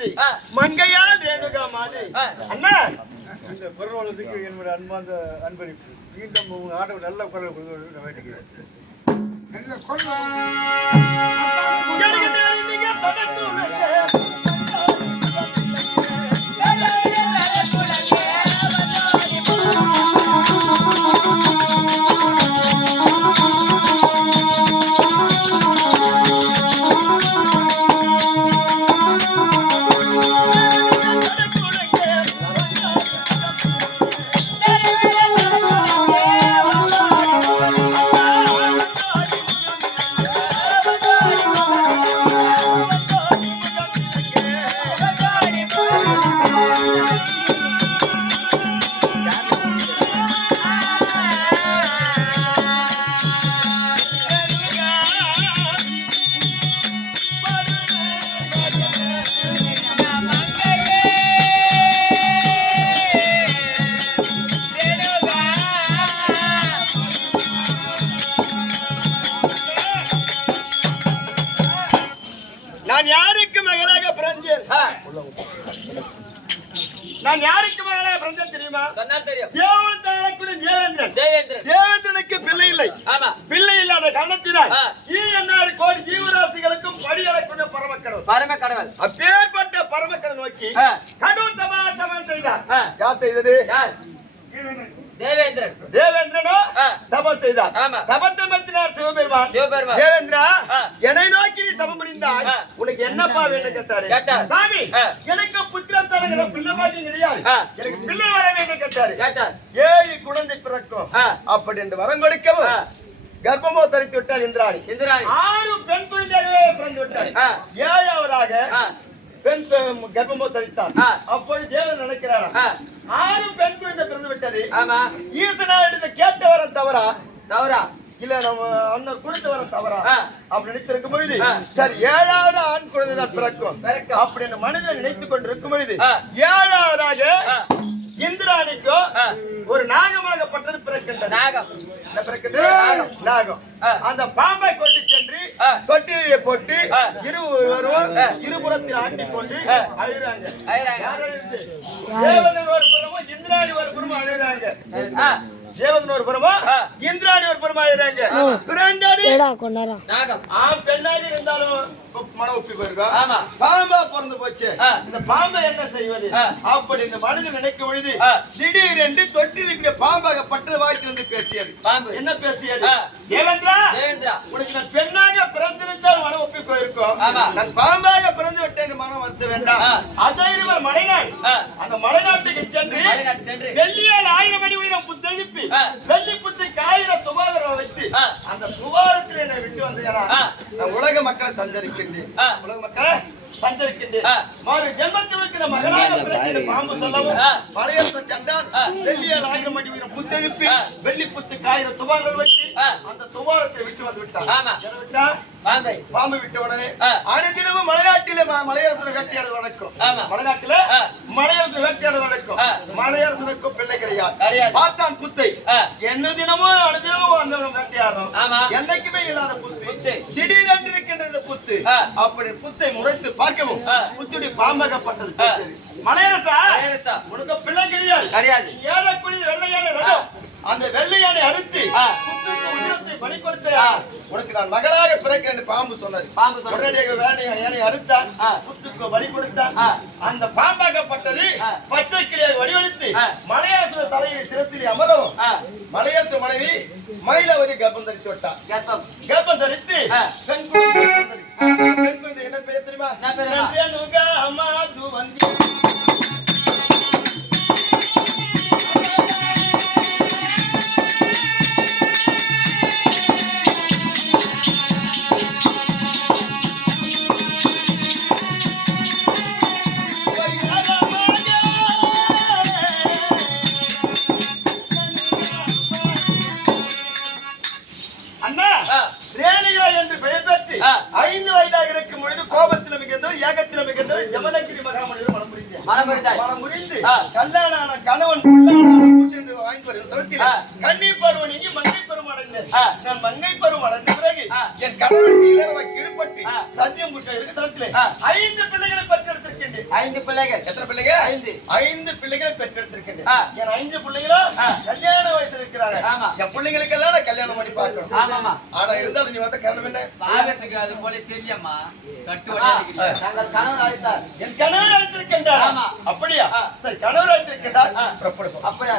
மாதை மங்கையால் ரேணுகா மாதை. அண்ணா இந்த குரலுக்கு என்னுடைய அன்பார்ந்த அன்பளிப்பு. மீண்டும் ஆட நல்ல குரல் கொடுக்க வேண்டிக்கிறேன். நல்ல குரல் நான் யாருக்கு மகளாக பிறந்தேன் தெரியுமா? சொன்னால் தெரியும். தேவேந்திரனுக்கு பிள்ளை இல்லை. பிள்ளை இல்லாத காரணத்தினால் கோடி ஜீவராசிகளுக்கும் படியளக்கூடிய பரமக்கடவுள் அப்பேற்பட்ட பரமக்கடவுள் நோக்கி கடும் தபம் செய்தார். யார் செய்தது? தேவேந்திரனோ தபம் செய்தார். தபத்தை பற்றினார் சிவபெருமான். தேவேந்திரா, என்னை நோக்கி நீ தபம் புரிந்தாய், உனக்கு என்னப்பா வேண்டும் கேட்டாரு. சாமி, எனக்கு புத்திரன் தரங்கிற பிள்ளை பாக்கியம் கிடையாது, எனக்கு பிள்ளை வர வேண்டும் கேட்டாரு. 7 குழந்தை பிறக்கும் அப்படி என்று வரம் கொடுக்கவும் கர்ப்பமோ தரித்து விட்டார் இந்திராணி. 6 பெண் குழந்தைகளே பிறந்து விட்டார். 7வதாக பெண் கர்ப்பமோ தரித்தார். அப்போது தேவன் நினைக்கிறாரா, 6 பெண் குழந்தை பிறந்து விட்டது, ஈசனா எடுத்து கேட்ட வரம் தவறா இல்ல நம்ம அண்ணன் கொடுத்த வரம் தவறா அப்படி நினைத்திருக்கும் பொழுது சரி 7வது ஆண் குழந்தை தான் பிறக்கும் அப்படின்னு மனிதன் நினைத்துக் கொண்டிருக்கும் பொழுது 7வதாக இந்திராணிக்கோ ஒரு நாகமாகப்பட்டது பிறக்கின்றது. நாகம் அந்த பாம்பை கொண்டு சென்று தொட்டிலே போட்டு இருபுறத்தில் ஆட்டிக் கொண்டு அழுகிறாங்க. தேவதன் ஒரு புறமும் இந்திராணி ஒரு புறமும் அழுகிறாங்க. தேவதன் ஒரு புறமா இந்திராணி ஒரு புறமா அழுகிறாங்க. பெண்ணாக இருந்தாலும் மன ஒப்பி போயிருக்கா, பாம்பா பிறந்து போச்சு, இந்த பாம்பை என்ன செய்வது அப்படி இந்த மனிதன் நினைக்கும் பொழுது திடீரென்று தொட்டில் பாம்பாகப்பட்டது வாய்த்திருந்து பேசியது. என்ன பேசியது? தேவேந்திரா, உனக்கு நான் பெண்ணாக பிறந்திருந்தால் மனம் ஒப்பி போயிருக்கோம், நான் பாம்பாக பிறந்து விட்டேன் மனம் வருத்த வேண்டாம். அதை மலைநாடு, அந்த மலைநாட்டுக்கு சென்று வெள்ளியால் 1000 அடி உயரம் புத்தெழுப்பி வெள்ளி புத்துக்கு 1000 துபாரம் வைத்து அந்த துபாரத்தில் என்னை விட்டு வந்தேன். உலக மக்களை சஞ்சரிக்கின்றேன், உலக மக்களை சஞ்சரிக்கின்றேன். மறு ஜென்மத்திற்கு மகனாக பிறந்த பாம்பு சொல்லவும் பழையத்தை சென்றால் வெள்ளியால் 1000 அடி உயரம் புத்தெழுப்பி வெள்ளி புத்துக்கு 1000 துபாரம் வைத்து அந்த துபாரத்தை விட்டு வந்து விட்டார். பாம்பை விட்ட உடனே அனைத்தினமும் மலைநாட்டிலே மலையரசனை வேட்டையாடு வழக்கம். மலைநாட்டில மலையரசு வேட்டையாடு வழக்கம். மலையரசனுக்கும் பிள்ளை கிடையாது. பார்த்தான் புத்தை, என்ன தினமும் அனுதினமும் அந்த வேட்டையாடுறோம், என்னைக்குமே இல்லாத புத்து திடீரென்று இருக்கின்ற புத்து. அப்படி புத்தை முறைத்து பார்க்கவும் புத்துடைய பாம்பகப்பட்டது. மலையரசா, உனக்கு பிள்ளை கிடையாது, ஏழக்குடி வெள்ளையான ரதம், அந்த வெள்ளையானை அறுத்து உயிரத்தை பலி கொடுத்த உனக்கு நான் மகளாக பிறக்கிறேன் என்று பாம்பு சொன்னது. உடனடியாக அறுத்தான், புத்துக்கு பலி கொடுத்தான். அந்த பாம்பாகப்பட்டது பச்சை கிளியை வடிவெடுத்து மலையாள தலையை சிரசிலே அமரவும் மலையாள மனைவி மயிலவரி கர்ப்பம் தரித்து விட்டார். கர்ப்பம் தரித்து பெண் குழந்தை என்ன பெயர் தெரியுமா? அம்மா கல்லான கணவன் கண்ணி பருவன் இனி மங்கை பருவம் அடைந்தேன். நான் மங்கை பருவம் அடைந்த பிறகு என் கணவனுக்கு இளரவாய் ஈடுபட்டு சத்தியம் புற்ற தளத்திலே 5 பிள்ளைகளை பெற்றெடுத்திருக்கின்றேன். 5 பிள்ளைகள். எத்தனை பிள்ளைங்க? 5. 5 பிள்ளைகளை பெற்றெடுத்திருக்கேன். என் 5 பிள்ளைகளும் கல்யாண வயசுல இருக்கிறாங்க. என் பிள்ளைங்களுக்கெல்லாம் நான் கல்யாணம் பண்ணி பார்க்கணும். ஆமாமா. ஆனா இருந்தாலும் நீ வந்த காரணம் என்ன? பாகத்துக்கு அது போல தெரியம்மா. கட்டுவடை இருக்கிறீங்க. நாங்கள் கணவர் அழைத்தார். என் கணவர் அழைத்திருக்கின்றார். ஆமா. அப்படியா? சரி, கணவர் அழைத்திருக்கின்றார். புறப்படுவோம். அப்படியா?